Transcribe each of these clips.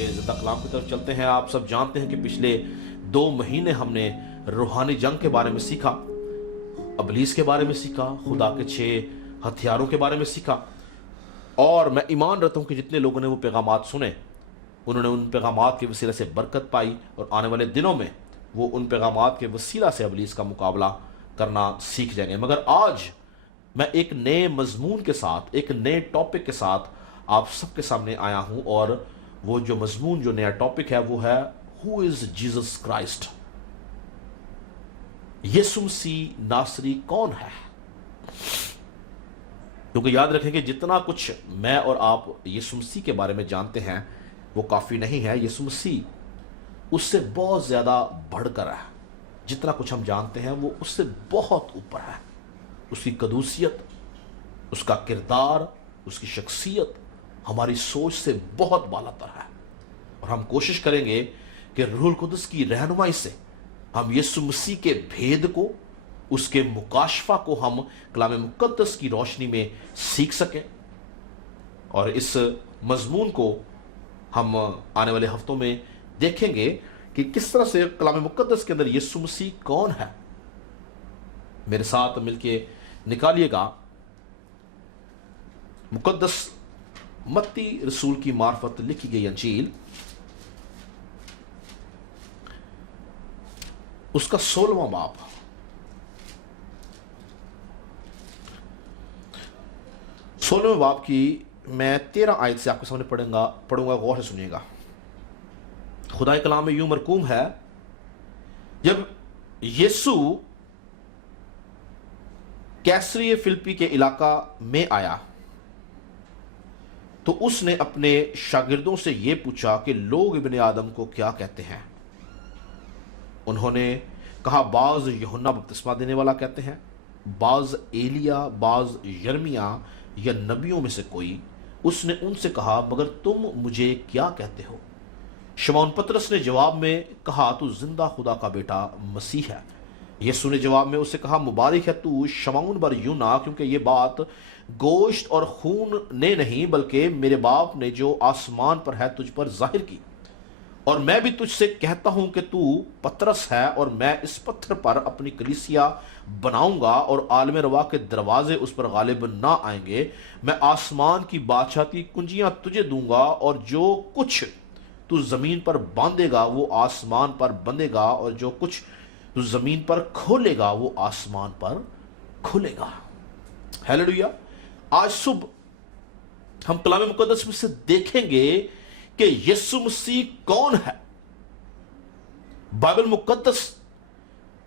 کے زندہ کلام کی طرف چلتے ہیں۔ آپ سب جانتے ہیں کہ پچھلے 2 مہینے ہم نے روحانی جنگ کے بارے میں سیکھا، ابلیس کے بارے میں سیکھا، خدا کے 6 ہتھیاروں کے بارے میں سیکھا، اور میں ایمان رکھتا ہوں کہ جتنے لوگوں نے وہ پیغامات سنے انہوں نے ان پیغامات کے وسیلے سے برکت پائی، اور آنے والے دنوں میں وہ ان پیغامات کے وسیلہ سے ابلیس کا مقابلہ کرنا سیکھ جائیں گے۔ مگر آج میں ایک نئے مضمون کے ساتھ، ایک نئے ٹاپک کے ساتھ آپ سب کے سامنے آیا ہوں، اور وہ جو مضمون، جو نیا ٹاپک ہے وہ ہے ہو از جیسس کرائسٹ، یسوع مسیح ناصری کون ہے؟ کیونکہ یاد رکھیں کہ جتنا کچھ میں اور آپ یسوع مسیح کے بارے میں جانتے ہیں وہ کافی نہیں ہے۔ یسوع مسیح اس سے بہت زیادہ بڑھ کر ہے۔ جتنا کچھ ہم جانتے ہیں وہ اس سے بہت اوپر ہے۔ اس کی قدوسیت، اس کا کردار، اس کی شخصیت ہماری سوچ سے بہت بالا تر ہے، اور ہم کوشش کریں گے کہ روح القدس کی رہنمائی سے ہم یسوع مسیح کے بھید کو، اس کے مکاشفہ کو ہم کلام مقدس کی روشنی میں سیکھ سکیں، اور اس مضمون کو ہم آنے والے ہفتوں میں دیکھیں گے کہ کس طرح سے کلام مقدس کے اندر یسوع مسیح کون ہے۔ میرے ساتھ مل کے نکالیے گا مقدس متی رسول کی معرفت لکھی گئی انجیل، اس کا 16واں باب، باب کی میں 13 آیت سے آپ کے سامنے پڑھوں گا، غور سے سنیے گا۔ خدا کلام میں یوں مرقوم ہے، جب یسوع کیسریہ فلپی کے علاقہ میں آیا تو اس نے اپنے شاگردوں سے یہ پوچھا کہ لوگ ابن آدم کو کیا کہتے ہیں؟ انہوں نے کہا، بعض یوحنا بپتسمہ دینے والا کہتے ہیں، بعض ایلیا، بعض یرمیا یا نبیوں میں سے کوئی۔ اس نے ان سے کہا، مگر تم مجھے کیا کہتے ہو؟ شمعون پطرس نے جواب میں کہا، تو زندہ خدا کا بیٹا مسیح ہے۔ یسوع نے جواب میں اسے کہا، مبارک ہے تو شمعون بر یونا، کیونکہ یہ بات گوشت اور خون نے نہیں بلکہ میرے باپ نے جو آسمان پر ہے تجھ پر ظاہر کی۔ اور میں بھی تجھ سے کہتا ہوں کہ تو پطرس ہے، اور میں اس پتھر پر اپنی کلیسیا بناؤں گا، اور عالم روا کے دروازے اس پر غالب نہ آئیں گے۔ میں آسمان کی بادشاہتی کنجیاں تجھے دوں گا، اور جو کچھ تو زمین پر باندھے گا وہ آسمان پر بندھے گا، اور جو کچھ تو زمین پر کھولے گا وہ آسمان پر کھولے گا۔ ہیلیلویا۔ آج صبح ہم کلام مقدس میں سے دیکھیں گے کہ یسوع مسیح کون ہے۔ بائبل مقدس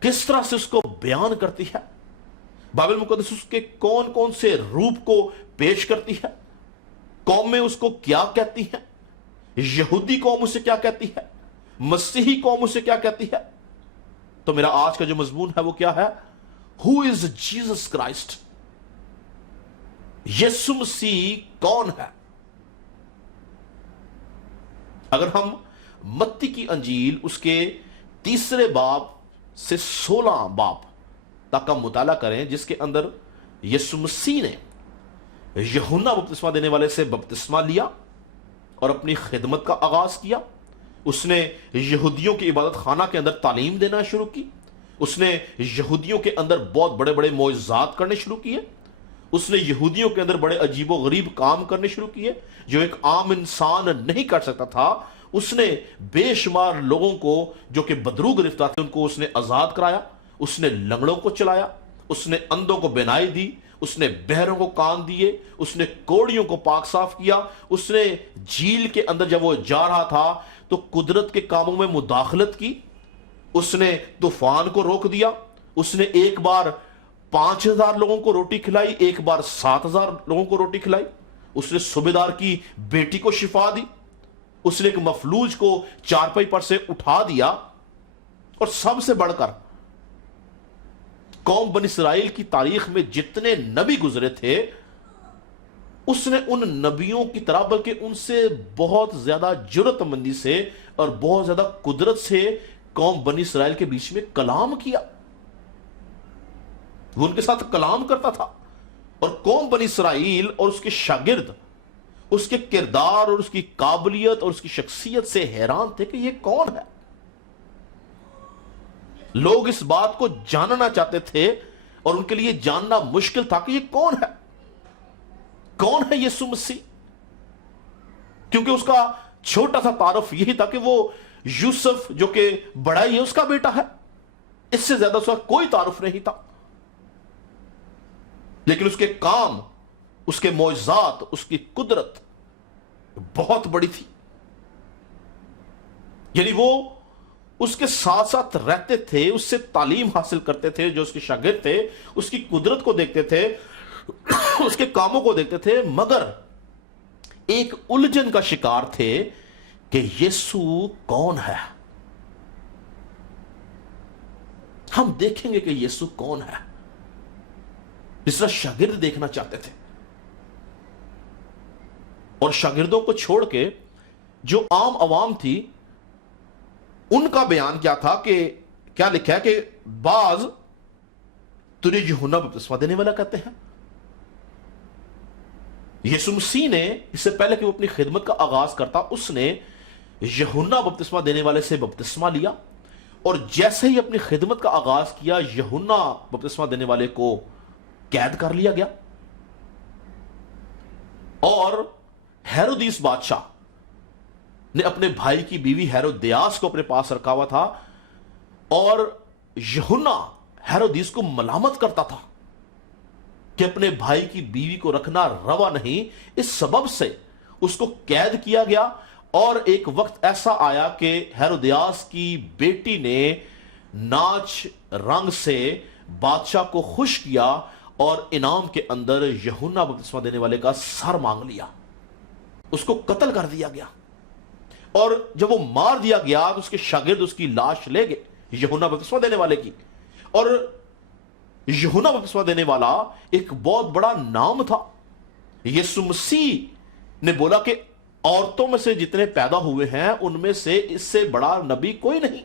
کس طرح سے اس کو بیان کرتی ہے، بائبل مقدس اس کے کون کون سے روپ کو پیش کرتی ہے، قومیں اس کو کیا کہتی ہیں، یہودی قوم اسے کیا کہتی ہے، مسیحی قوم اسے کیا کہتی ہے۔ تو میرا آج کا جو مضمون ہے وہ کیا ہے؟ ہو از جیسس کرائسٹ، یسوع مسیح کون ہے؟ اگر ہم متی کی انجیل اس کے 3 باب سے 16 باب تک کا مطالعہ کریں، جس کے اندر یسوع مسیح نے یوحنا بپتسمہ دینے والے سے بپتسمہ لیا اور اپنی خدمت کا آغاز کیا۔ اس نے یہودیوں کی عبادت خانہ کے اندر تعلیم دینا شروع کی، اس نے یہودیوں کے اندر بہت بڑے بڑے معجزات کرنے شروع کیے، اس نے یہودیوں کے اندر بڑے عجیب و غریب کام کرنے شروع کیے جو ایک عام انسان نہیں کر سکتا تھا۔ اس نے بے شمار لوگوں کو جو کہ بدرو گرفتار تھے ان کو اس نے آزاد کرایا، اس نے لنگڑوں کو چلایا، اس نے اندھوں کو بینائی دی، اس نے بہروں کو کان دیے، اس نے کوڑیوں کو پاک صاف کیا۔ اس نے جھیل کے اندر جب وہ جا رہا تھا تو قدرت کے کاموں میں مداخلت کی، اس نے طوفان کو روک دیا، اس نے ایک بار 5000 لوگوں کو روٹی کھلائی، ایک بار 7000 لوگوں کو روٹی کھلائی، اس نے صوبیدار کی بیٹی کو شفا دی، اس نے ایک مفلوج کو چارپائی پر سے اٹھا دیا، اور سب سے بڑھ کر قوم بنی اسرائیل کی تاریخ میں جتنے نبی گزرے تھے اس نے ان نبیوں کی طرح بلکہ ان سے بہت زیادہ جرأت مندی سے اور بہت زیادہ قدرت سے قوم بنی اسرائیل کے بیچ میں کلام کیا۔ وہ ان کے ساتھ کلام کرتا تھا، اور قوم بنی اسرائیل اور اس کے شاگرد اس کے کردار اور اس کی قابلیت اور اس کی شخصیت سے حیران تھے کہ یہ کون ہے. لوگ اس بات کو جاننا چاہتے تھے اور ان کے لیے جاننا مشکل تھا کہ یہ کون ہے یسوع مسیح. کیونکہ اس کا چھوٹا سا تعارف یہی تھا کہ وہ یوسف جو کہ بڑا ہی ہے اس کا بیٹا ہے. اس سے زیادہ اس کا کوئی تعارف نہیں تھا. لیکن اس کے کام، اس کے معجزات، اس کی قدرت بہت بڑی تھی. یعنی وہ اس کے ساتھ ساتھ رہتے تھے، اس سے تعلیم حاصل کرتے تھے، جو اس کے شاگرد تھے اس کی قدرت کو دیکھتے تھے، اس کے کاموں کو دیکھتے تھے، مگر ایک الجھن کا شکار تھے کہ یسوع کون ہے. ہم دیکھیں گے کہ یسوع کون ہے، جس طرح شاگرد دیکھنا چاہتے تھے. اور شاگردوں کو چھوڑ کے جو عام عوام تھی ان کا بیان کیا تھا کہ کیا لکھا ہے کہ بعض تجھے یوحنا بپتسمہ دینے والا کہتے ہیں. یسوع مسیح نے اس سے پہلے کہ وہ اپنی خدمت کا آغاز کرتا، اس نے یوحنا بپتسمہ دینے والے سے بپتسمہ لیا، اور جیسے ہی اپنی خدمت کا آغاز کیا یوحنا بپتسمہ دینے والے کو قید کر لیا گیا. اور ہیرودیس بادشاہ نے اپنے بھائی کی بیوی ہیرودیاس کو اپنے پاس رکھا ہوا تھا، اور یوحنا ہیرودیس کو ملامت کرتا تھا کہ اپنے بھائی کی بیوی کو رکھنا روا نہیں. اس سبب سے اس کو قید کیا گیا. اور ایک وقت ایسا آیا کہ ہیرودیاس کی بیٹی نے ناچ رنگ سے بادشاہ کو خوش کیا اور انعام کے اندر یوحنا بپتسمہ دینے والے کا سر مانگ لیا. اس کو قتل کر دیا گیا. اور جب وہ مار دیا گیا تو اس کے شاگرد اس کی لاش لے گئے، یوحنا بپتسمہ دینے والے کی. اور یوحنا بپتسمہ دینے والا ایک بہت بڑا نام تھا. یسوع مسیح نے بولا کہ عورتوں میں سے جتنے پیدا ہوئے ہیں ان میں سے اس سے بڑا نبی کوئی نہیں.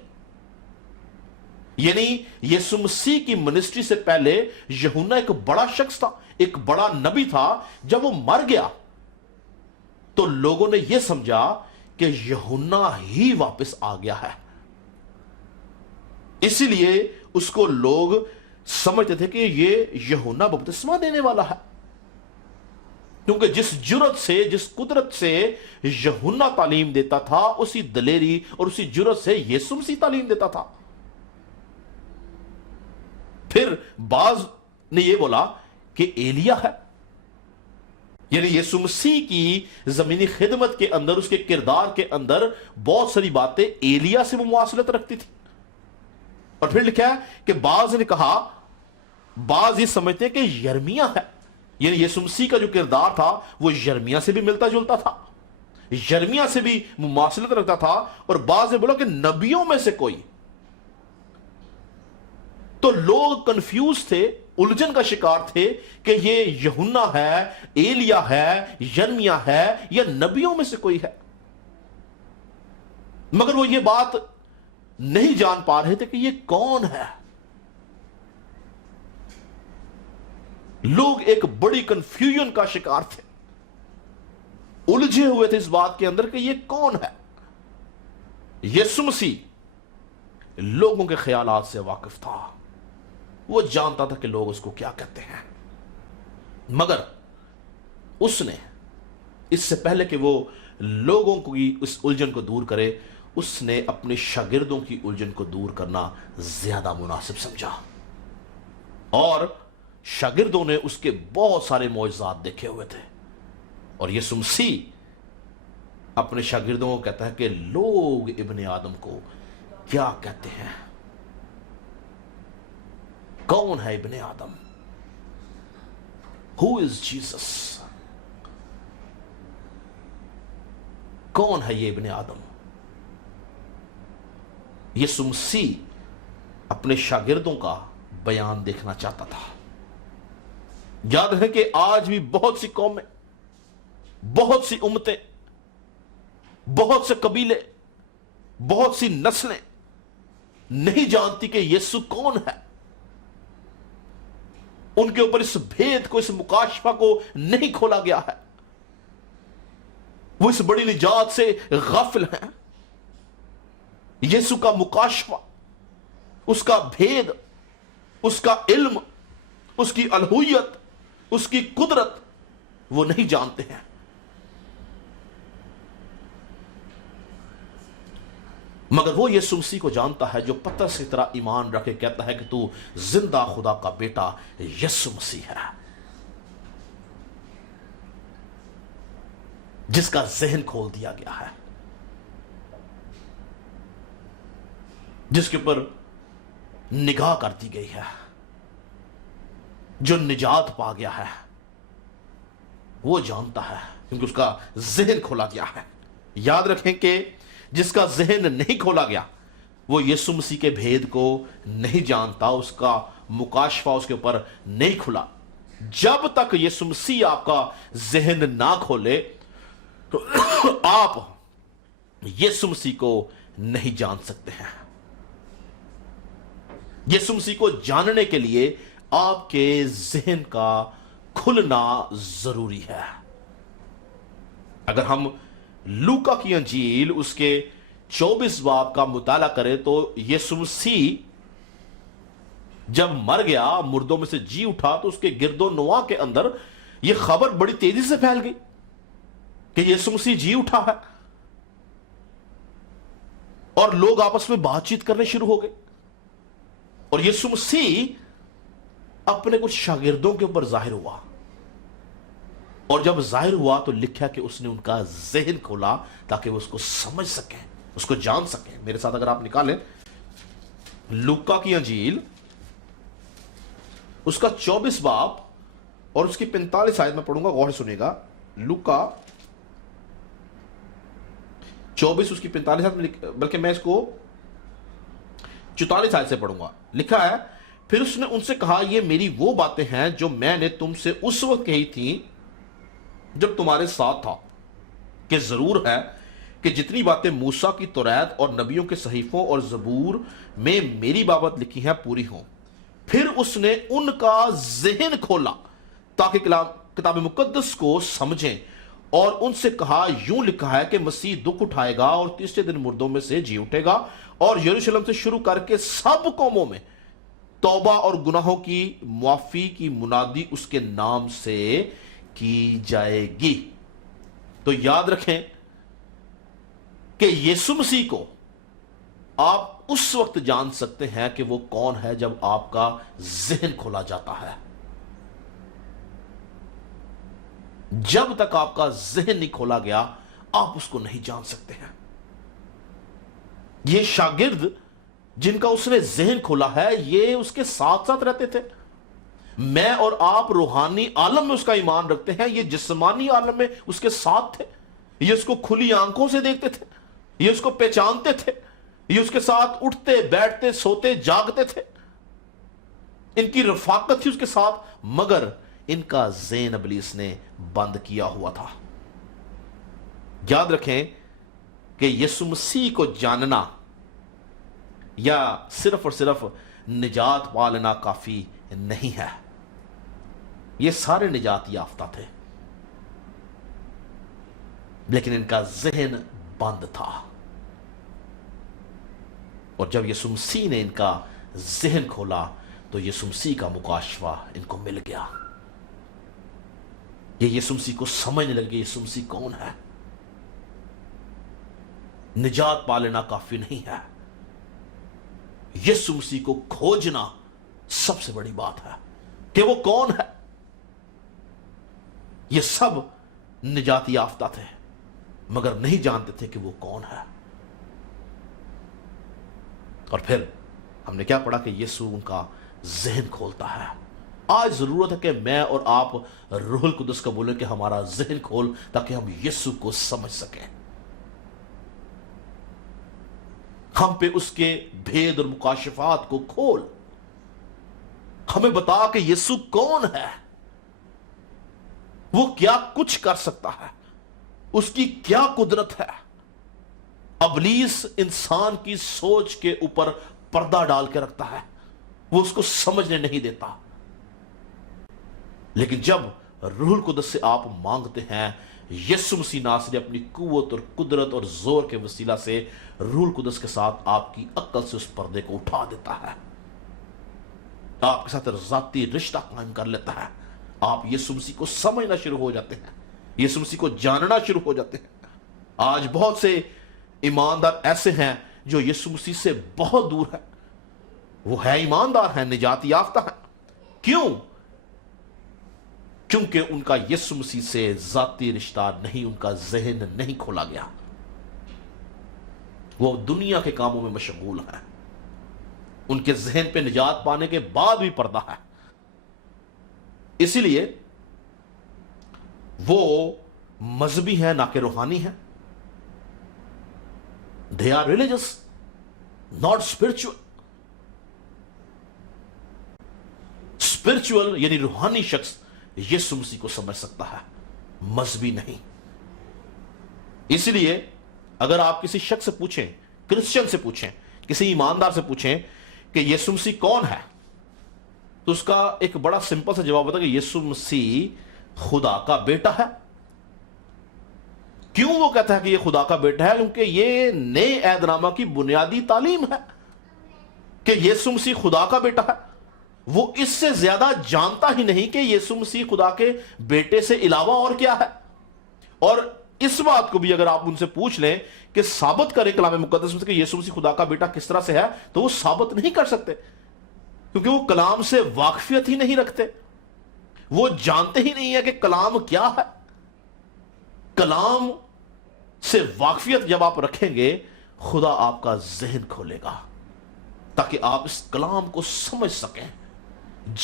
یعنی یسوع مسیح کی منسٹری سے پہلے یوحنا ایک بڑا شخص تھا، ایک بڑا نبی تھا. جب وہ مر گیا تو لوگوں نے یہ سمجھا کہ یوحنا ہی واپس آ گیا ہے. اسی لیے اس کو لوگ سمجھتے تھے کہ یہ یوحنا بپتسمہ دینے والا ہے، کیونکہ جس جرت سے، جس قدرت سے یوحنا تعلیم دیتا تھا، اسی دلیری اور اسی جرت سے یسوع مسیح تعلیم دیتا تھا. پھر بعض نے یہ بولا کہ ایلیا ہے. یعنی یسوع مسیح کی زمینی خدمت کے اندر، اس کے کردار کے اندر بہت ساری باتیں ایلیا سے مماثلت رکھتی تھی. اور پھر لکھا ہے کہ بعض نے کہا، بعض یہ سمجھتے ہیں کہ یرمیا ہے. یعنی یسوع مسیح کا جو کردار تھا وہ یرمیا سے بھی ملتا جلتا تھا، یرمیا سے بھی مماثلت رکھتا تھا. اور بعض نے بولا کہ نبیوں میں سے کوئی. تو لوگ کنفیوز تھے، الجھن کا شکار تھے کہ یہ یوحنا ہے، ایلیا ہے، یرمیا ہے، یا نبیوں میں سے کوئی ہے. مگر وہ یہ بات نہیں جان پا رہے تھے کہ یہ کون ہے. لوگ ایک بڑی کنفیوژن کا شکار تھے، الجھے ہوئے تھے اس بات کے اندر کہ یہ کون ہے. یسوع مسیح لوگوں کے خیالات سے واقف تھا، وہ جانتا تھا کہ لوگ اس کو کیا کہتے ہیں. مگر اس نے اس سے پہلے کہ وہ لوگوں کی اس الجھن کو دور کرے، اس نے اپنے شاگردوں کی الجھن کو دور کرنا زیادہ مناسب سمجھا. اور شاگردوں نے اس کے بہت سارے معجزات دیکھے ہوئے تھے. اور یسوع مسیح اپنے شاگردوں کو کہتا ہے کہ لوگ ابن آدم کو کیا کہتے ہیں؟ کون ہے ابن آدم؟ Who is Jesus؟ کون ہے یہ ابن آدم؟ یسوع مسیح اپنے شاگردوں کا بیان دیکھنا چاہتا تھا. یاد ہے کہ آج بھی بہت سی قومیں، بہت سی امتیں، بہت سے قبیلے، بہت سی نسلیں نہیں جانتی کہ یسوع کون ہے. ان کے اوپر اس بھید کو، اس مکاشفہ کو نہیں کھولا گیا ہے. وہ اس بڑی نجات سے غافل ہیں۔ یسوع کا مکاشفہ، اس کا بھید، اس کا علم، اس کی الوہیت، اس کی قدرت وہ نہیں جانتے ہیں۔ مگر وہ یسوع مسیح کو جانتا ہے جو پترس کی طرح ایمان رکھے کہتا ہے کہ تو زندہ خدا کا بیٹا یسوع مسیح ہے، جس کا ذہن کھول دیا گیا ہے، جس کے اوپر نگاہ کر دی گئی ہے، جو نجات پا گیا ہے، وہ جانتا ہے کیونکہ اس کا ذہن کھولا گیا ہے۔ یاد رکھیں کہ جس کا ذہن نہیں کھولا گیا وہ یسوع مسیح کے بھید کو نہیں جانتا، اس کا مکاشفہ اس کے اوپر نہیں کھلا۔ جب تک یسوع مسیح آپ کا ذہن نہ کھولے تو آپ یسوع مسیح کو نہیں جان سکتے ہیں۔ یسوع مسیح کو جاننے کے لیے آپ کے ذہن کا کھلنا ضروری ہے۔ اگر ہم لوکا کی انجیل اس کے 24 باب کا مطالعہ کریں تو یسوع مسیح جب مر گیا، مردوں میں سے جی اٹھا، تو اس کے گرد و نواح کے اندر یہ خبر بڑی تیزی سے پھیل گئی کہ یسوع مسیح جی اٹھا ہے، اور لوگ آپس میں بات چیت کرنے شروع ہو گئے، اور یسوع مسیح اپنے کچھ شاگردوں کے اوپر ظاہر ہوا، اور جب ظاہر ہوا تو لکھا کہ اس نے ان کا ذہن کھولا تاکہ وہ اس کو سمجھ سکیں، اس کو جان سکیں۔ میرے ساتھ اگر آپ نکالیں لوکا کی انجیل اس کا 24 باب اور اس کی 45 آیت میں پڑھوں گا، غور سے سنیے گا۔ لوکا 24 اس کی 45 آیت میں، بلکہ میں اس کو 44 آیت سے پڑھوں گا۔ لکھا ہے، پھر اس نے ان سے کہا، یہ میری وہ باتیں ہیں جو میں نے تم سے اس وقت کہی تھیں جب تمہارے ساتھ تھا، کہ ضرور ہے کہ جتنی باتیں موسیٰ کی توریت اور نبیوں کے صحیفوں اور زبور میں میری بابت لکھی ہیں پوری ہوں۔ پھر اس نے ان کا ذہن کھولا تاکہ کتاب مقدس کو سمجھیں، اور ان سے کہا، یوں لکھا ہے کہ مسیح دکھ اٹھائے گا اور تیسرے دن مردوں میں سے جی اٹھے گا، اور یروشلم سے شروع کر کے سب قوموں میں توبہ اور گناہوں کی معافی کی منادی اس کے نام سے کی جائے گی۔ تو یاد رکھیں کہ یسوع مسیح کو آپ اس وقت جان سکتے ہیں کہ وہ کون ہے جب آپ کا ذہن کھولا جاتا ہے۔ جب تک آپ کا ذہن نہیں کھولا گیا آپ اس کو نہیں جان سکتے ہیں۔ یہ شاگرد جن کا اس نے ذہن کھولا ہے یہ اس کے ساتھ ساتھ رہتے تھے۔ میں اور آپ روحانی عالم میں اس کا ایمان رکھتے ہیں، یہ جسمانی عالم میں اس کے ساتھ تھے، یہ اس کو کھلی آنکھوں سے دیکھتے تھے، یہ اس کو پہچانتے تھے، یہ اس کے ساتھ اٹھتے بیٹھتے سوتے جاگتے تھے، ان کی رفاقت تھی اس کے ساتھ، مگر ان کا ذہن ابلیس نے بند کیا ہوا تھا۔ یاد رکھیں کہ یسوع مسیح کو جاننا یا صرف اور صرف نجات پا لینا کافی نہیں ہے۔ یہ سارے نجات یافتہ تھے لیکن ان کا ذہن بند تھا، اور جب یسوع مسیح نے ان کا ذہن کھولا تو یسوع مسیح کا مکاشفہ ان کو مل گیا۔ یہ یسوع مسیح کو سمجھنے لگے یسوع مسیح کون ہے۔ نجات پا لینا کافی نہیں ہے، یسوع مسیح کو کھوجنا سب سے بڑی بات ہے کہ وہ کون ہے۔ یہ سب نجات یافتہ تھے مگر نہیں جانتے تھے کہ وہ کون ہے۔ اور پھر ہم نے کیا پڑھا کہ یسوع ان کا ذہن کھولتا ہے۔ آج ضرورت ہے کہ میں اور آپ روح القدس کا بولیں کہ ہمارا ذہن کھول تاکہ ہم یسوع کو سمجھ سکیں، ہم پہ اس کے بھید اور مکاشفات کو کھول، ہمیں بتا کہ یسوع کون ہے، وہ کیا کچھ کر سکتا ہے، اس کی کیا قدرت ہے۔ ابلیس انسان کی سوچ کے اوپر پردہ ڈال کے رکھتا ہے، وہ اس کو سمجھنے نہیں دیتا، لیکن جب روح القدس سے آپ مانگتے ہیں یسوع مسیح ناصری اپنی قوت اور قدرت اور زور کے وسیلہ سے روح القدس کے ساتھ آپ کی عقل سے اس پردے کو اٹھا دیتا ہے، آپ کے ساتھ ذاتی رشتہ قائم کر لیتا ہے، آپ یسوع مسیح کو سمجھنا شروع ہو جاتے ہیں، یسوع مسیح کو جاننا شروع ہو جاتے ہیں۔ آج بہت سے ایماندار ایسے ہیں جو یسوع مسیح سے بہت دور ہیں، وہ ہے ایماندار ہیں، نجات یافتہ ہیں، کیوں؟ کیونکہ ان کا یسوع مسیح سے ذاتی رشتہ نہیں، ان کا ذہن نہیں کھولا گیا، وہ دنیا کے کاموں میں مشغول ہیں، ان کے ذہن پہ نجات پانے کے بعد بھی پردہ ہے، اسی لیے وہ مذہبی ہیں نہ کہ روحانی ہیں۔ They are religious, not spiritual. Spiritual یعنی روحانی شخص یسوع مسیح کو سمجھ سکتا ہے، مذہبی نہیں۔ اسی لیے اگر آپ کسی شخص سے پوچھیں، کرسچن سے پوچھیں، کسی ایماندار سے پوچھیں کہ یسوع مسیح کون ہے، تو اس کا ایک بڑا سمپل سا جواب ہوتا ہے کہ یسوع مسیح خدا کا بیٹا ہے۔ کیوں وہ کہتا ہے کہ یہ خدا کا بیٹا ہے؟ کیونکہ یہ نئے عہد نامہ کی بنیادی تعلیم ہے کہ یسوع مسیح خدا کا بیٹا ہے۔ وہ اس سے زیادہ جانتا ہی نہیں کہ یسوع مسیح خدا کے بیٹے سے علاوہ اور کیا ہے۔ اور اس بات کو بھی اگر آپ ان سے پوچھ لیں کہ ثابت کریں کلام مقدس میں کہ یسوع مسیح خدا کا بیٹا کس طرح سے ہے، تو وہ ثابت نہیں کر سکتے، کیونکہ وہ کلام سے واقفیت ہی نہیں رکھتے، وہ جانتے ہی نہیں ہے کہ کلام کیا ہے۔ کلام سے واقفیت جب آپ رکھیں گے، خدا آپ کا ذہن کھولے گا تاکہ آپ اس کلام کو سمجھ سکیں۔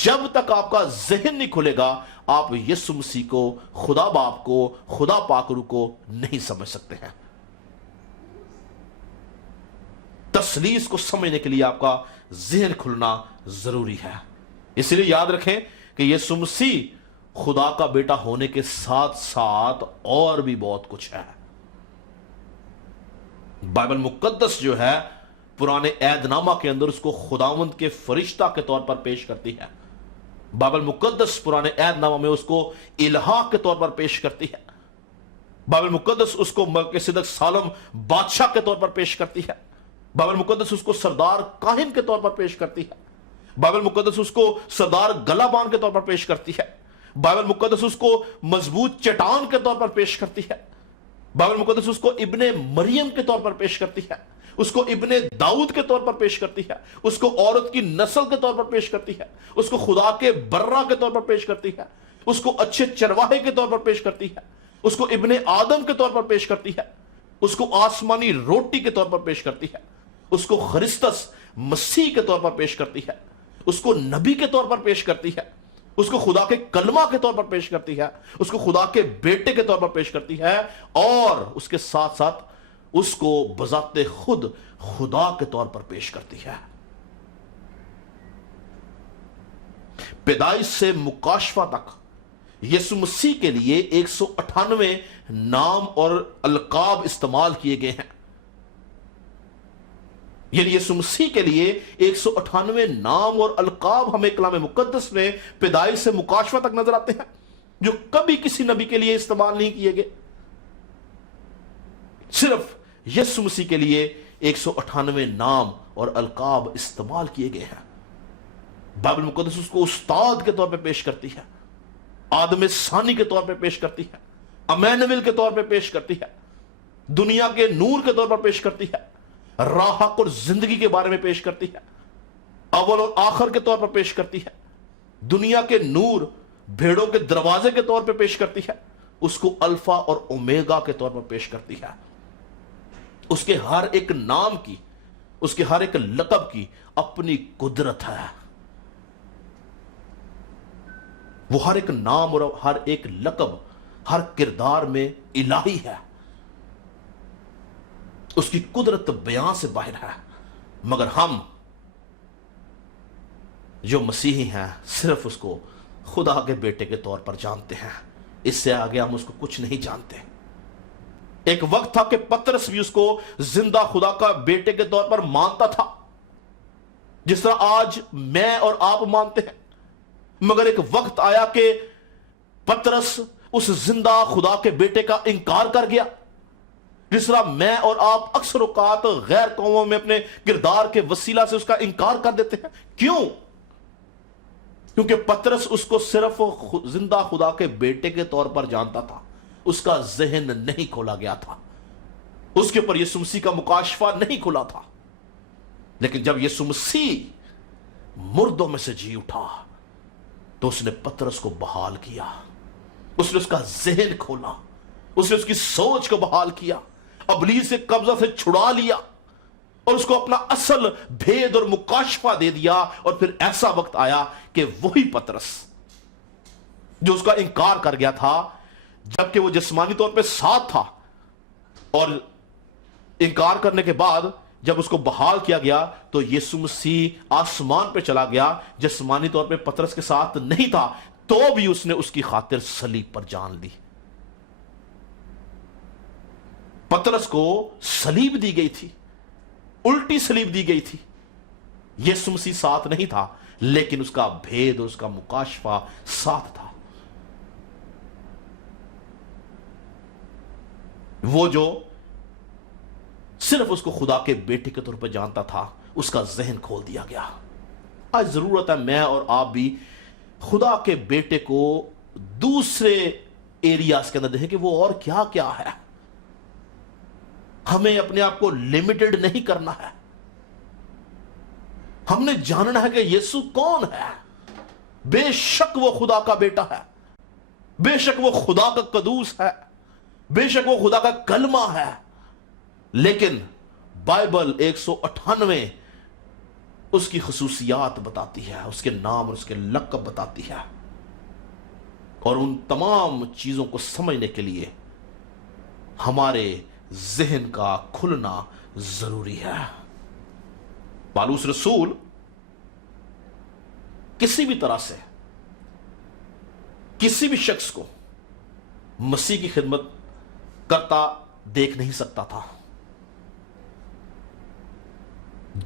جب تک آپ کا ذہن نہیں کھلے گا، آپ یسوع مسیح کو، خدا باپ کو، خدا پاک روح کو نہیں سمجھ سکتے ہیں۔ تثلیث کو سمجھنے کے لیے آپ کا ذہن کھلنا ضروری ہے۔ اس لیے یاد رکھیں کہ یسوع مسیح خدا کا بیٹا ہونے کے ساتھ ساتھ اور بھی بہت کچھ ہے۔ بائبل مقدس جو ہے پرانے عہد نامہ کے اندر اس کو خداوند کے فرشتہ کے طور پر پیش کرتی ہے۔ بائبل مقدس پرانے عہد نامہ میں اس کو الہا کے طور پر پیش کرتی ہے۔ بائبل مقدس اس کو ملکیسیدک سالم بادشاہ کے طور پر پیش کرتی ہے۔ بائبل مقدس اس کو سردار کاہن کے طور پر پیش کرتی ہے۔ بائبل مقدس اس کو سردار گلابان کے طور پر پیش کرتی ہے۔ بائبل مقدس اس کو مضبوط چٹان کے طور پر پیش کرتی ہے۔ بائبل مقدس اس کو ابن مریم کے طور پر پیش کرتی ہے، اس کو ابن داؤد کے طور پر پیش کرتی ہے، اس کو عورت کی نسل کے طور پر پیش کرتی ہے، اس کو خدا کے برہ کے طور پر پیش کرتی ہے، اس کو اچھے چرواہے کے طور پر پیش کرتی ہے، اس کو ابن آدم کے طور پر پیش کرتی ہے، اس کو آسمانی روٹی کے طور پر پیش کرتی ہے، اس کو خرسطس مسیح کے طور پر پیش کرتی ہے، اس کو نبی کے طور پر پیش کرتی ہے، اس کو خدا کے کلمہ کے طور پر پیش کرتی ہے، اس کو خدا کے بیٹے کے طور پر پیش کرتی ہے، اور اس کے ساتھ ساتھ اس کو بذات خود خدا کے طور پر پیش کرتی ہے۔ پیدائش سے مکاشفہ تک یسوع مسیح کے لیے 198 نام اور القاب استعمال کیے گئے ہیں، یعنی یسوع مسیح کے لیے 198 نام اور القاب ہمیں کلام مقدس میں پیدائش سے مکاشفہ تک نظر آتے ہیں، جو کبھی کسی نبی کے لیے استعمال نہیں کیے گئے۔ صرف یسوع مسیح کے لیے 198 نام اور القاب استعمال کیے گئے ہیں۔ بائبل مقدس اس کو استاد کے طور پہ پیش کرتی ہے، آدم ثانی کے طور پہ پیش کرتی ہے، امینویل کے طور پہ پیش کرتی ہے، دنیا کے نور کے طور پر پیش کرتی ہے، راہ حق اور زندگی کے بارے میں پیش کرتی ہے، اول اور آخر کے طور پر پیش کرتی ہے، دنیا کے نور، بھیڑوں کے دروازے کے طور پہ پیش کرتی ہے، اس کو الفا اور اومیگا کے طور پر پیش کرتی ہے۔ اس کے ہر ایک نام کی، اس کے ہر ایک لقب کی اپنی قدرت ہے۔ وہ ہر ایک نام اور ہر ایک لقب ہر کردار میں الہی ہے، اس کی قدرت بیان سے باہر ہے، مگر ہم جو مسیحی ہیں صرف اس کو خدا کے بیٹے کے طور پر جانتے ہیں، اس سے آگے ہم اس کو کچھ نہیں جانتے۔ ایک وقت تھا کہ پترس بھی اس کو زندہ خدا کا بیٹے کے طور پر مانتا تھا، جس طرح آج میں اور آپ مانتے ہیں، مگر ایک وقت آیا کہ پترس اس زندہ خدا کے بیٹے کا انکار کر گیا، جس طرح میں اور آپ اکثر اوقات غیر قوموں میں اپنے کردار کے وسیلہ سے اس کا انکار کر دیتے ہیں؟ کیوں؟ کیونکہ پترس اس کو صرف زندہ خدا کے بیٹے کے طور پر جانتا تھا، اس کا ذہن نہیں کھولا گیا تھا، اس کے اوپر یسوع مسیح کا مکاشفہ نہیں کھلا تھا۔ لیکن جب یسوع مسیح مردوں میں سے جی اٹھا تو اس نے پترس کو بحال کیا، اس نے اس کا ذہن کھولا، اس نے اس کی سوچ کو بحال کیا، ابلیس سے قبضہ سے چھڑا لیا اور اس کو اپنا اصل بھید اور مکاشفہ دے دیا۔ اور پھر ایسا وقت آیا کہ وہی پترس جو اس کا انکار کر گیا تھا، جبکہ وہ جسمانی طور پہ ساتھ تھا، اور انکار کرنے کے بعد جب اس کو بحال کیا گیا تو یسوع مسیح آسمان پہ چلا گیا، جسمانی طور پہ پترس کے ساتھ نہیں تھا، تو بھی اس نے اس کی خاطر صلیب پر جان لی۔ پترس کو صلیب دی گئی تھی، الٹی صلیب دی گئی تھی، یسوع مسیح ساتھ نہیں تھا، لیکن اس کا بھید اور اس کا مکاشفہ ساتھ تھا۔ وہ جو صرف اس کو خدا کے بیٹے کے طور پر جانتا تھا، اس کا ذہن کھول دیا گیا۔ آج ضرورت ہے میں اور آپ بھی خدا کے بیٹے کو دوسرے ایریاز کے اندر دیکھیں کہ وہ اور کیا کیا ہے۔ ہمیں اپنے آپ کو لمیٹڈ نہیں کرنا ہے، ہم نے جاننا ہے کہ یسوع کون ہے۔ بے شک وہ خدا کا بیٹا ہے، بے شک وہ خدا کا قدوس ہے، بے شک وہ خدا کا کلمہ ہے، لیکن بائبل 198 اس کی خصوصیات بتاتی ہے، اس کے نام اور اس کے لقب بتاتی ہے، اور ان تمام چیزوں کو سمجھنے کے لیے ہمارے ذہن کا کھلنا ضروری ہے۔ پالوس رسول کسی بھی طرح سے کسی بھی شخص کو مسیح کی خدمت کرتا دیکھ نہیں سکتا تھا۔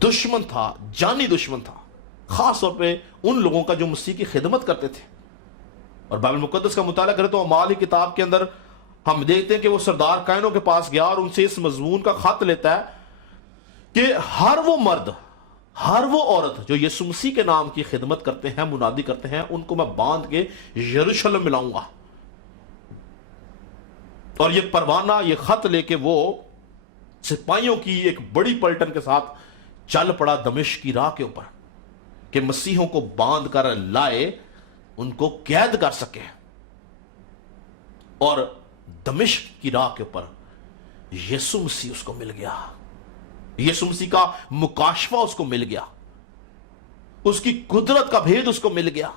دشمن تھا، جانی دشمن تھا، خاص طور پہ ان لوگوں کا جو مسیح کی خدمت کرتے تھے۔ اور بائبل مقدس کا مطالعہ کریں تو اعمال کی کتاب کے اندر ہم دیکھتے ہیں کہ وہ سردار کائنوں کے پاس گیا اور ان سے اس مضمون کا خط لیتا ہے کہ ہر وہ مرد، ہر وہ عورت جو یسوع مسیح کے نام کی خدمت کرتے ہیں، منادی کرتے ہیں، ان کو میں باندھ کے یروشلم میں لاؤں گا۔ اور یہ پروانہ، یہ خط لے کے وہ سپاہیوں کی ایک بڑی پلٹن کے ساتھ چل پڑا دمشق کی راہ کے اوپر کہ مسیحوں کو باندھ کر لائے، ان کو قید کر سکے۔ اور دمشق کی راہ کے اوپر یسوع مسیح اس کو مل گیا، یسوع مسیح کا مکاشفہ اس کو مل گیا، اس کی قدرت کا بھید اس کو مل گیا،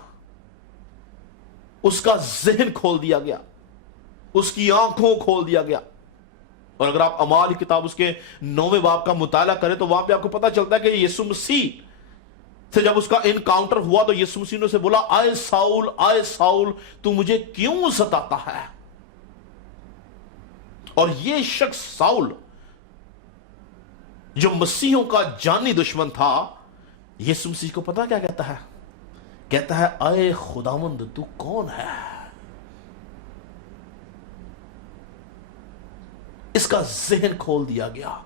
اس کا ذہن کھول دیا گیا، اس کی آنکھوں کھول دیا گیا۔ اور اگر آپ اعمال کی کتاب اس کے 9ویں باب کا مطالعہ کریں تو وہاں پہ آپ کو پتا چلتا ہے کہ یسوع مسیح سے جب اس کا انکاؤنٹر ہوا تو یسوع مسیح نے اسے بولا، آئے ساؤل، آئے ساؤل، تو مجھے کیوں ستاتا ہے؟ اور یہ شخص ساؤل جو مسیحوں کا جانی دشمن تھا، یسوع مسیح کو پتا کیا کہتا ہے؟ کہتا ہے، اے خداوند تو کون ہے؟ اس کا ذہن کھول دیا گیا،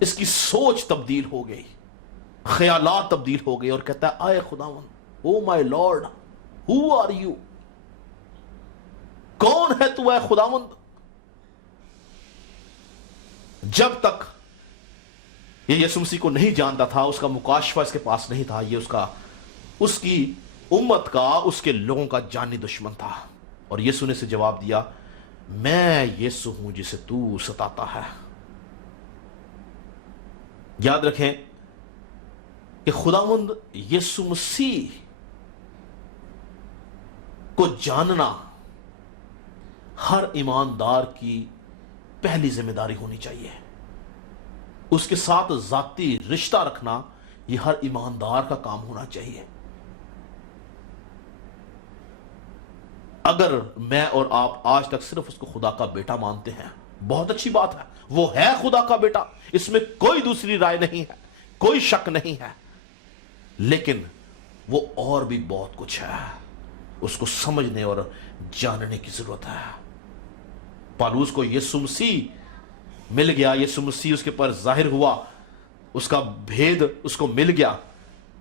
اس کی سوچ تبدیل ہو گئی، خیالات تبدیل ہو گئی، اور کہتا ہے، اے خداوند، او مائی لارڈ، ہو آر یو؟ کون ہے تو اے خداوند؟ جب تک یہ یسوع مسیح کو نہیں جانتا تھا، اس کا مکاشفہ اس کے پاس نہیں تھا، یہ اس کی امت کا، اس کے لوگوں کا جانی دشمن تھا۔ اور یسوع نے اسے جواب دیا، میں یسوع ہوں جسے تو ستاتا ہے۔ یاد رکھیں کہ خداوند یسوع مسیح کو جاننا ہر ایماندار کی پہلی ذمہ داری ہونی چاہیے۔ اس کے ساتھ ذاتی رشتہ رکھنا یہ ہر ایماندار کا کام ہونا چاہیے۔ اگر میں اور آپ آج تک صرف اس کو خدا کا بیٹا مانتے ہیں، بہت اچھی بات ہے، وہ ہے خدا کا بیٹا، اس میں کوئی دوسری رائے نہیں ہے، کوئی شک نہیں ہے، لیکن وہ اور بھی بہت کچھ ہے۔ اس کو سمجھنے اور جاننے کی ضرورت ہے۔ پالوس کو یسوع مسیح مل گیا، یسوع مسیح اس کے پر ظاہر ہوا، اس کا بھید اس کو مل گیا۔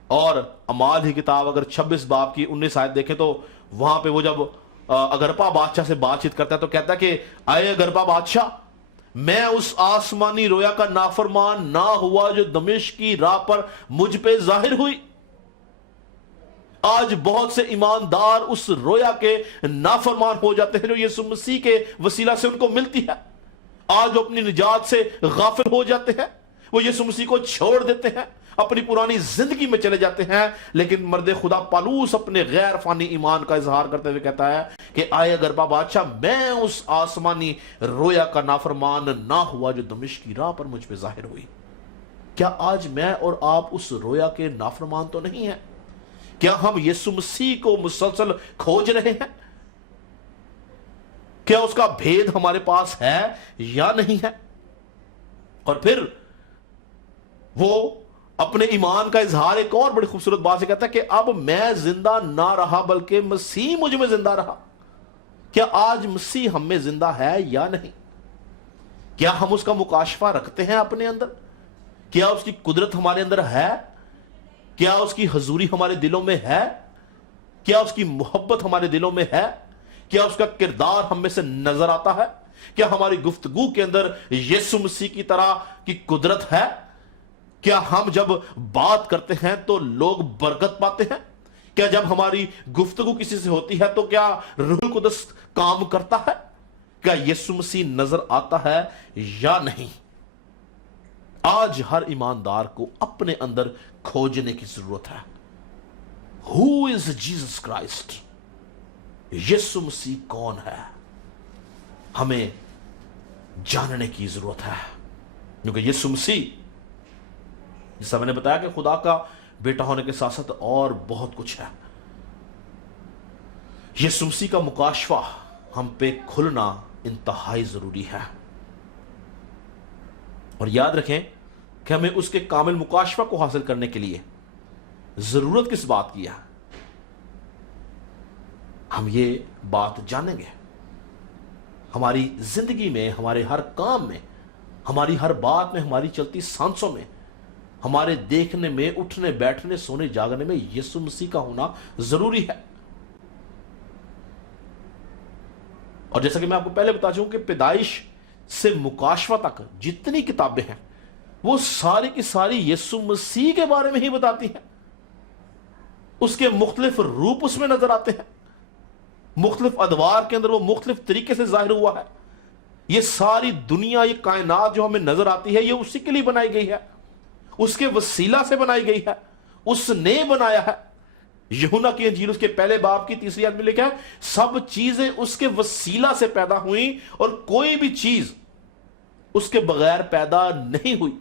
اور اعمال کی کتاب اگر 26 باب کی 19 آیت دیکھیں تو وہاں پہ وہ جب اگرپا بادشاہ سے بات چیت کرتا ہے تو کہتا ہے کہ اے اگرپا بادشاہ، میں اس آسمانی رویا کا نافرمان نہ ہوا جو دمشق کی راہ پر مجھ پہ ظاہر ہوئی۔ آج بہت سے ایماندار اس رویا کے نافرمان ہو جاتے ہیں جو یسوع مسیح کے وسیلہ سے ان کو ملتی ہے۔ آج وہ اپنی نجات سے غافل ہو جاتے ہیں، وہ یسوع مسیح کو چھوڑ دیتے ہیں، اپنی پرانی زندگی میں چلے جاتے ہیں۔ لیکن مرد خدا پالوس اپنے غیر فانی ایمان کا اظہار کرتے ہوئے کہتا ہے کہ آئے اگرپا بادشاہ، میں اس آسمانی رویا کا نافرمان نہ ہوا جو دمشق کی راہ پر مجھ پہ ظاہر ہوئی۔ کیا آج میں اور آپ اس رویا کے نافرمان تو نہیں ہیں؟ کیا ہم یسوع مسیح کو مسلسل کھوج رہے ہیں؟ کیا اس کا بھید ہمارے پاس ہے یا نہیں ہے؟ اور پھر وہ اپنے ایمان کا اظہار ایک اور بڑی خوبصورت بات سے کہتا ہے کہ اب میں زندہ نہ رہا بلکہ مسیح مجھ میں زندہ رہا۔ کیا آج مسیح ہم میں زندہ ہے یا نہیں؟ کیا ہم اس کا مکاشفہ رکھتے ہیں اپنے اندر؟ کیا اس کی قدرت ہمارے اندر ہے؟ کیا اس کی حضوری ہمارے دلوں میں ہے؟ کیا اس کی محبت ہمارے دلوں میں ہے؟ کیا اس کا کردار ہم میں سے نظر آتا ہے؟ کیا ہماری گفتگو کے اندر یسوع مسیح کی طرح کی قدرت ہے؟ کیا ہم جب بات کرتے ہیں تو لوگ برکت پاتے ہیں؟ کیا جب ہماری گفتگو کسی سے ہوتی ہے تو کیا روح القدس کام کرتا ہے؟ کیا یسوع مسیح نظر آتا ہے یا نہیں؟ آج ہر ایماندار کو اپنے اندر کھوجنے کی ضرورت ہے۔ Who is Jesus Christ؟ یسوع مسیح کون ہے؟ ہمیں جاننے کی ضرورت ہے، کیونکہ یسوع مسیح، جیسا میں نے بتایا کہ خدا کا بیٹا ہونے کے ساتھ ساتھ اور بہت کچھ ہے۔ یسوع مسیح کا مکاشفہ ہم پہ کھلنا انتہائی ضروری ہے۔ اور یاد رکھیں کہ ہمیں اس کے کامل مکاشفہ کو حاصل کرنے کے لیے ضرورت کس بات کی ہے؟ ہم یہ بات جانیں گے ہماری زندگی میں، ہمارے ہر کام میں، ہماری ہر بات میں، ہماری چلتی سانسوں میں، ہمارے دیکھنے میں، اٹھنے بیٹھنے سونے جاگنے میں یسوع مسیح کا ہونا ضروری ہے۔ اور جیسا کہ میں آپ کو پہلے بتا چکا ہوں کہ پیدائش سے مکاشفہ تک جتنی کتابیں ہیں وہ ساری کی ساری یسوع مسیح کے بارے میں ہی بتاتی ہیں۔ اس کے مختلف روپ اس میں نظر آتے ہیں، مختلف ادوار کے اندر وہ مختلف طریقے سے ظاہر ہوا ہے۔ یہ ساری دنیا، یہ کائنات جو ہمیں نظر آتی ہے، یہ اسی کے لیے بنائی گئی ہے، اس کے وسیلہ سے بنائی گئی ہے، اس نے بنایا ہے۔ یوحنا کی انجیل اس کے پہلے باب کی 3 آیت میں لکھا ہے، سب چیزیں اس کے وسیلہ سے پیدا ہوئیں اور کوئی بھی چیز اس کے بغیر پیدا نہیں ہوئی۔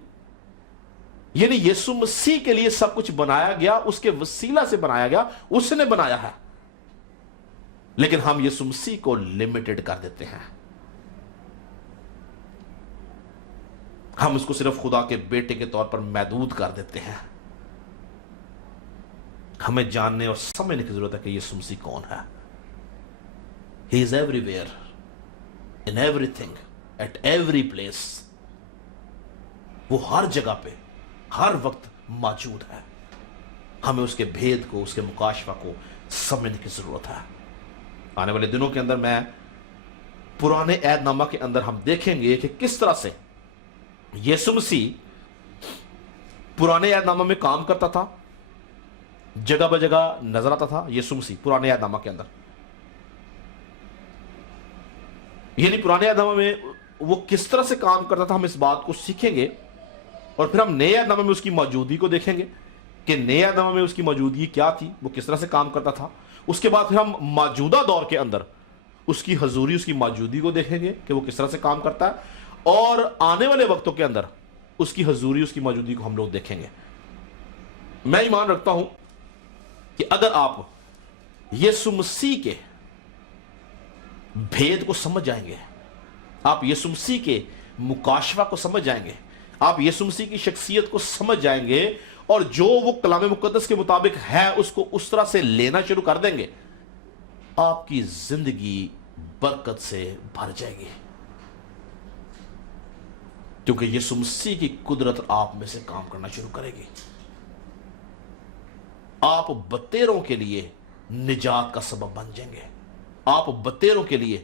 یعنی یسوع مسیح کے لیے سب کچھ بنایا گیا، اس کے وسیلہ سے بنایا گیا، اس نے بنایا ہے۔ لیکن ہم یسوع مسیح کو لمیٹڈ کر دیتے ہیں، ہم اس کو صرف خدا کے بیٹے کے طور پر محدود کر دیتے ہیں۔ ہمیں جاننے اور سمجھنے کی ضرورت ہے کہ یسوع مسیح کون ہے۔ He is everywhere, in everything, at every place۔ وہ ہر جگہ پہ، ہر وقت موجود ہے۔ ہمیں اس کے بھید کو، اس کے مکاشفہ کو سمجھنے کی ضرورت ہے۔ آنے والے دنوں کے اندر میں پرانے عہد نامہ کے اندر ہم دیکھیں گے کہ کس طرح سے یسوع مسیح پرانے عہد نامہ میں کام کرتا تھا، جگہ بہ جگہ نظر آتا تھا یسوع مسیح پرانے عہد نامہ کے اندر۔ یعنی پرانے عہد نامہ میں وہ کس طرح سے کام کرتا تھا، ہم اس بات کو سیکھیں گے، اور پھر ہم نئے عہد نامہ میں اس کی موجودگی کو دیکھیں گے کہ نئے عہد نامہ میں اس کی موجودگی کیا تھی، وہ کس طرح سے کام کرتا تھا۔ اس کے بعد پھر ہم موجودہ دور کے اندر اس کی حضوری، اس کی موجودگی کو دیکھیں گے کہ وہ کس طرح سے کام کرتا ہے، اور آنے والے وقتوں کے اندر اس کی حضوری، اس کی موجودگی کو ہم لوگ دیکھیں گے۔ میں ایمان رکھتا ہوں کہ اگر آپ یسوع مسیح کے بھید کو سمجھ جائیں گے، آپ یسوع مسیح کے مکاشفہ کو سمجھ جائیں گے، آپ یسوع مسیح کی شخصیت کو سمجھ جائیں گے، اور جو وہ کلام مقدس کے مطابق ہے اس کو اس طرح سے لینا شروع کر دیں گے، آپ کی زندگی برکت سے بھر جائے گی، کیونکہ یسوع مسیح کی قدرت آپ میں سے کام کرنا شروع کرے گی۔ آپ بتیروں کے لیے نجات کا سبب بن جائیں گے، آپ بتیروں کے لیے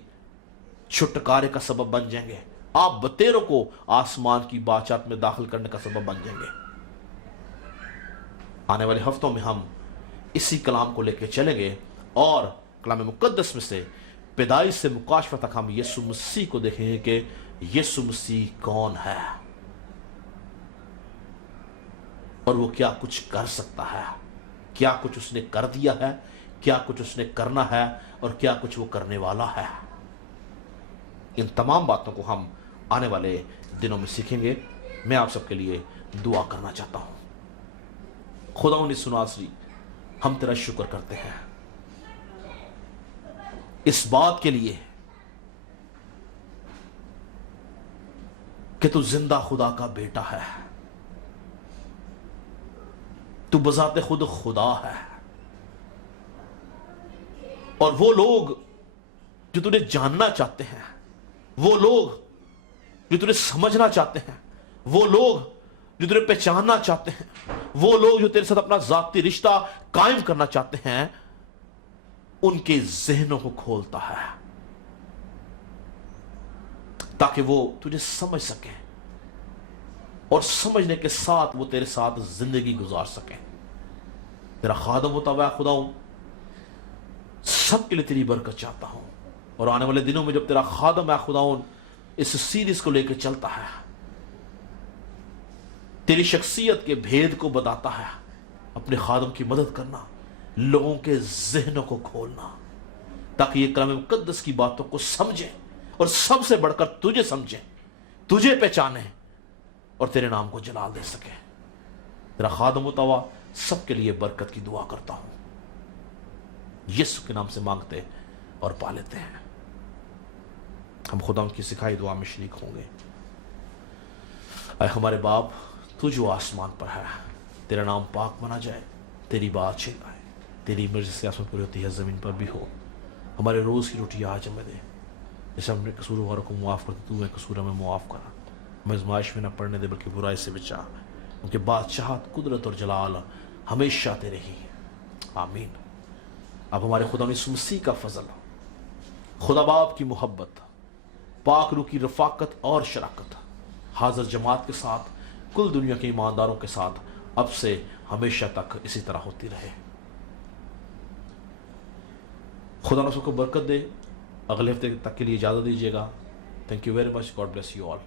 چھٹکارے کا سبب بن جائیں گے، آپ بتیروں کو آسمان کی بادشاہت میں داخل کرنے کا سبب بن جائیں گے۔ آنے والے ہفتوں میں ہم اسی کلام کو لے کے چلیں گے اور کلام مقدس میں سے پیدائش سے مکاشفہ تک ہم یسوع مسیح کو دیکھیں گے کہ یسوع مسیح کون ہے اور وہ کیا کچھ کر سکتا ہے، کیا کچھ اس نے کر دیا ہے، کیا کچھ اس نے کرنا ہے اور کیا کچھ وہ کرنے والا ہے۔ ان تمام باتوں کو ہم آنے والے دنوں میں سیکھیں گے۔ میں آپ سب کے لیے دعا کرنا چاہتا ہوں۔ خدا نے سناسری ہم تیرا شکر کرتے ہیں اس بات کے لیے کہ تو زندہ خدا کا بیٹا ہے، تو بذات خود خدا ہے، اور وہ لوگ جو تجھے جاننا چاہتے ہیں، وہ لوگ جو تجھے سمجھنا چاہتے ہیں، وہ لوگ جو تجھے پہچاننا چاہتے ہیں، وہ لوگ جو تیرے ساتھ اپنا ذاتی رشتہ قائم کرنا چاہتے ہیں، ان کے ذہنوں کو کھولتا ہے تاکہ وہ تجھے سمجھ سکیں اور سمجھنے کے ساتھ وہ تیرے ساتھ زندگی گزار سکیں۔ تیرا خادم ہوتا ہوا خداؤں سب کے لیے تیری برکت چاہتا ہوں، اور آنے والے دنوں میں جب تیرا خادم ہے خداؤں اس سیریز کو لے کے چلتا ہے، تیری شخصیت کے بھید کو بتاتا ہے، اپنے خادم کی مدد کرنا، لوگوں کے ذہنوں کو کھولنا تاکہ یہ کلام مقدس کی باتوں کو سمجھیں اور سب سے بڑھ کر تجھے سمجھیں، تجھے پہچانیں اور تیرے نام کو جلال دے سکیں۔ تیرا خادم ہوتا ہوا سب کے لیے برکت کی دعا کرتا ہوں، یسوع کے نام سے مانگتے اور پا لیتے ہیں۔ ہم خدا ان کی سکھائی دعا میں شریک ہوں گے۔ اے ہمارے باپ تو جو آسمان پر ہے، تیرا نام پاک منا جائے، تیری بات چل آئے، تیری مرضی سے آسمان پر ہوتی ہے زمین پر بھی ہو۔ ہمارے روز کی روٹی آج ہمیں دے، جیسے ہم نے قصورواروں کو معاف کرتے تو میں قصور ہمیں معاف کرا، ہمیں آزمائش میں نہ پڑنے دے بلکہ برائی سے بچا، کیونکہ بادشاہت قدرت اور جلال ہمیشہ تیرے ہی۔ آمین۔ اب ہمارے خدا یسوع مسیح کا فضل، خدا باپ کی محبت، پاک روح کی رفاقت اور شراکت حاضر جماعت کے ساتھ کل دنیا کے ایمانداروں کے ساتھ اب سے ہمیشہ تک اسی طرح ہوتی رہے۔ خدا نے سب کو برکت دے۔ اگلے ہفتے تک کے لیے اجازت دیجیے گا۔ Thank you very much. God bless you all.